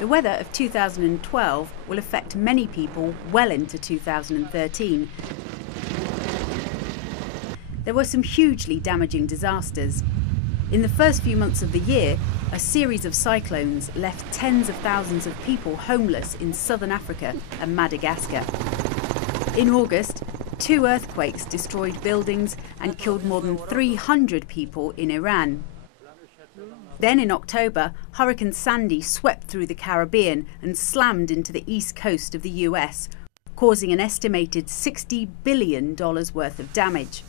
The weather of 2012 will affect many people well into 2013. There were some hugely damaging disasters. In the first few months of the year, a series of cyclones left tens of thousands of people homeless in southern Africa and Madagascar. In August, 2 earthquakes destroyed buildings and killed more than 300 people in Iran. Then in October, Hurricane Sandy swept through the Caribbean and slammed into the east coast of the US, causing an estimated $60 billion worth of damage.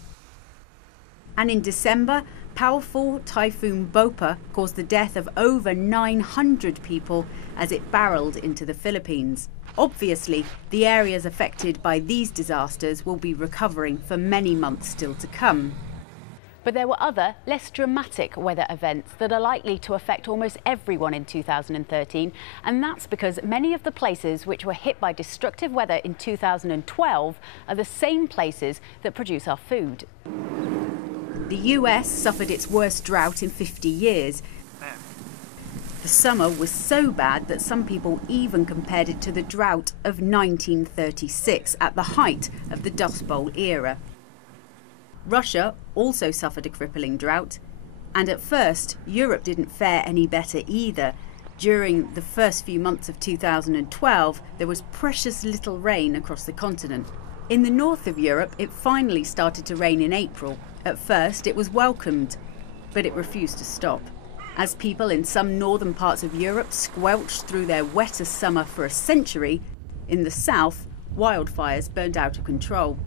And in December, powerful Typhoon Bopa caused the death of over 900 people as it barreled into the Philippines. Obviously, the areas affected by these disasters will be recovering for many months still to come. But there were other, less dramatic weather events that are likely to affect almost everyone in 2013, and that's because many of the places which were hit by destructive weather in 2012 are the same places that produce our food. The US suffered its worst drought in 50 years. The summer was so bad that some people even compared it to the drought of 1936 at the height of the Dust Bowl era. Russia also suffered a crippling drought, and at first Europe didn't fare any better either. During the first few months of 2012, there was precious little rain across the continent. In the north of Europe, it finally started to rain in April. At first, it was welcomed, but it refused to stop. As people in some northern parts of Europe squelched through their wettest summer for a century, in the south, wildfires burned out of control.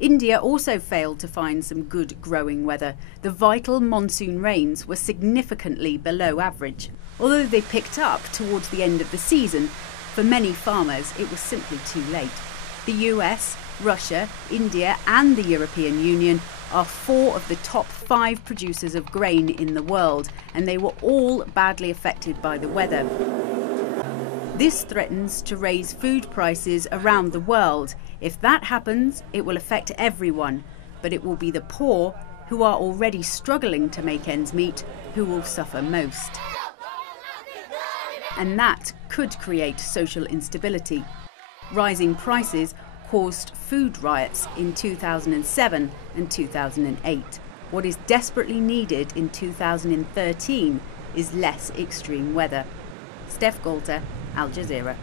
India also failed to find some good growing weather. The vital monsoon rains were significantly below average. Although they picked up towards the end of the season, for many farmers it was simply too late. The US, Russia, India and the European Union are 4 of the top 5 producers of grain in the world, and they were all badly affected by the weather. This threatens to raise food prices around the world. If that happens, it will affect everyone, but it will be the poor, who are already struggling to make ends meet, who will suffer most. And that could create social instability. Rising prices caused food riots in 2007 and 2008. What is desperately needed in 2013 is less extreme weather. Steff, Gaulter, Al Jazeera.